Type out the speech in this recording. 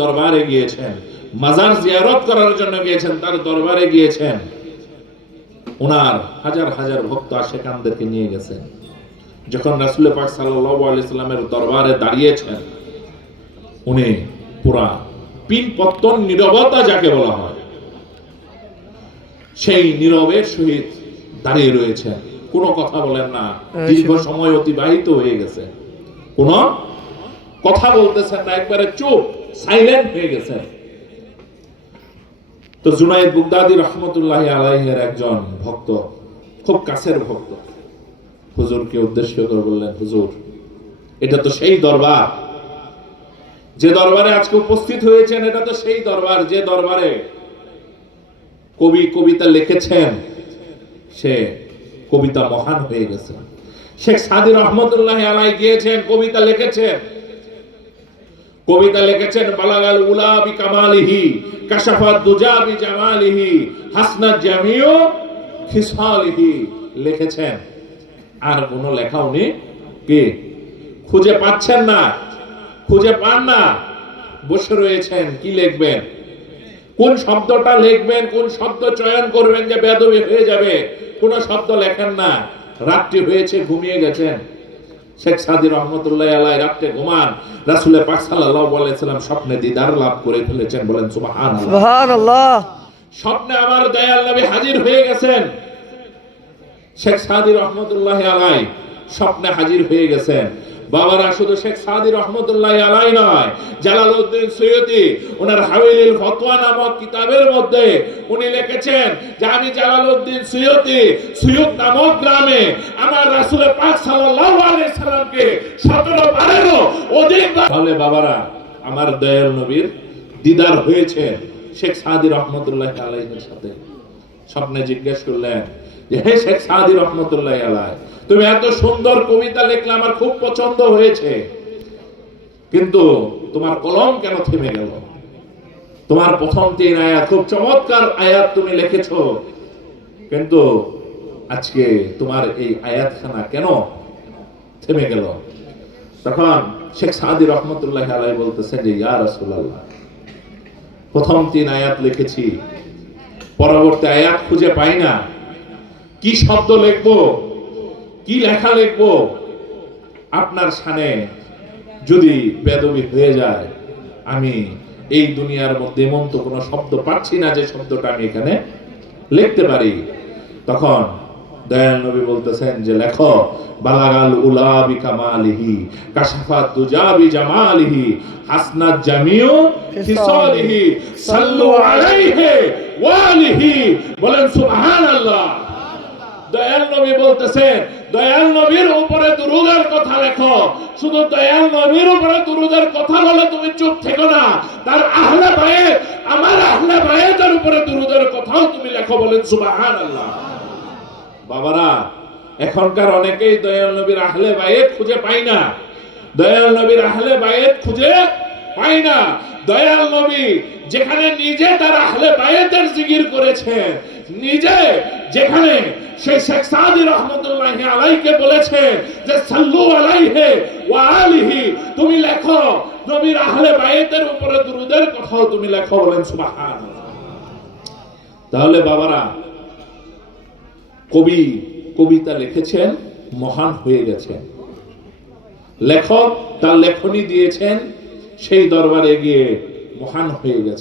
দরবারে গিয়েছেন। মাজার জিয়ারত করার জন্য গিয়েছেন, তার দরবারে গিয়েছেন। হাজার হাজার ভক্ত আশেকানদেরকে নিয়ে গেছেন। যখন রাসূল পাক সাল্লামের দরবারে দাঁড়িয়েছেন, উনি পুরা পিন পত্তন নীরবতা যাকে বলা হয় সেই নীরবের সহিত দাঁড়িয়ে রয়েছেন। কোনো কথা বলেন না। দীর্ঘ সময় অতিবাহিত হয়ে গেছে। কোন কথা বলতেছেন না একবারে চুপ সাইলেন্ট হয়ে গেছেন তো জুনাইদ বুগদাদি রহমতুল্লাহ আলাইহের একজন ভক্ত খুব কাছের ভক্ত। হুজুরকে উদ্দেশ্য করে বললেন হুজুর এটা তো সেই দরবার। যে দরবারে আজকে উপস্থিত হয়েছেন এটা তো সেই দরবার যে দরবারে কবি কবিতা লিখেছেন, সে কবিতা মহান হয়ে গেছে। শেখ সাদি রহমতুল্লাহ আলাই গিয়েছেন, কবিতা লিখেছেন। কবিতা লিখেছেন, বালাগাল উলা বি কামালিহি কাশাফাত দুজা বি জামালিহি হাসনাত জামিউ খিসালিহি লিখেছেন। আর কোন লেখা উনি কে? খুঁজে পাচ্ছেন না। খুঁজে পান না। বসে রয়েছেন, কি লিখবেন? কোন শব্দটা লিখবেন কোন শব্দ চয়ন করবেন যে বেদবি হয়ে যাবে কোন শব্দ লেখেন না। রাত্রি হয়েছে ঘুমিয়ে গেছেন। শেখ সাদি রহমতুল্লাহ আলাই রাত্রে ঘুমান। রাসুলের পাক সাল্লাল্লাহু আলাইহি স্বপ্নে দিদার লাভ করে ফেলেছেন বলেন সুবহানাল্লাহ। স্বপ্নে আমার দয়াল নবী হাজির হয়ে গেছেন। শেখ সাদি রহমতুল্লাহ আলাই স্বপ্নে হাজির হয়ে গেছেন। বাবারা, শুধু শেখ সাদি রহমতুল্লাহ আলাই নয়, জালালউদ্দিন সৈয়দি, ওনার হাওয়াইল ফতোয়া নামক কিতাবের মধ্যে উনি লিখেছেন যে, আমি জালালউদ্দিন সৈয়দি, সৈয়দ নামক গ্রামে আমার রাসূল পাক সাল্লাল্লাহু আলাইহি সাল্লামকে 17 বারেরও অধিক তাহলে বাবারা, আমার দয়াল নবীর দিদার হয়েছে শেখ সাদি রহমতুল্লাহ আলাইহির সাথে। স্বপ্নে জিজ্ঞেস করলেন যে, হে শেখ সাদি রহমতুল্লাহ আলাই তুমি এত সুন্দর কবিতা লিখলে আমার খুব পছন্দ হয়েছে। কিন্তু তোমার কলম কেন থেমে গেল? তোমার প্রথম তিন আয়াত, খুব চমৎকার আয়াত তুমি লিখেছো। কিন্তু আজকে তোমার এই আয়াতখানা কেন থেমে গেল? তখন শেখ সাদি রহমতুল্লাহ আলাই বলতেছেন যে, ইয়া রাসূলুল্লাহ, প্রথম তিন আয়াত লিখেছি পরবর্তী আয়াত খুঁজে পাই না। কি শব্দ লিখব? কি লেখা লিখব? আপনার সানে যদি বেদবি হয়ে যায়, আমি এই দুনিয়ার মধ্যে এমন তো কোনো শব্দ পাচ্ছি না যে শব্দটা আমি এখানে লিখতে পারি। তখন দয়াল নবী বলতেছেন যে লেখো, বালাগাল উলা বি কামালিহি, কাশাফাত দুজা বি জামালিহি হাসনাত জামিউ ফিসালিহি, সাল্লু আলাইহি ওয়া আলিহি বলেন সুবহানাল্লাহ। দয়াল নবী বলতেছেন, দয়াল নবীর উপরে দুরুদের কথা লেখো, শুধু দয়াল নবীর উপরে দুরুদের কথা বলে তুমি চুপ থেকো না, তার আহলে বায়েত আমার আহলে বায়েতের উপরে দুরুদের কথাও তুমি লেখো, বলেন সুবহানাল্লাহ। বাবারা, এখনকার অনেকেই দয়াল নবীর আহলে বায়েত খুঁজে পায় না। দয়াল নবীর আহলে বায়েত খুঁজে পায় না। দয়াল নবী যেখানে নিজে তার আহলে বায়েতের জিকির করেছে, নিজে যেখানে সেই শেখ সাদি রহমতুল্লাহ আলাইকে বলেছে যে, সাল্লু আলাইহে ওয়া আলিহি তুমি লেখো, নবীর আহলে বায়েতের উপরে দুরুদের কথাও তুমি লেখো বলেন সুবহানাল্লাহ। তাহলে বাবারা কবি, কবিতা লিখেছেন, মহান হয়ে গেছেন। লেখক তার লেখনী দিয়েছেন, সেই দরবারে গিয়ে মহান হয়ে গেছে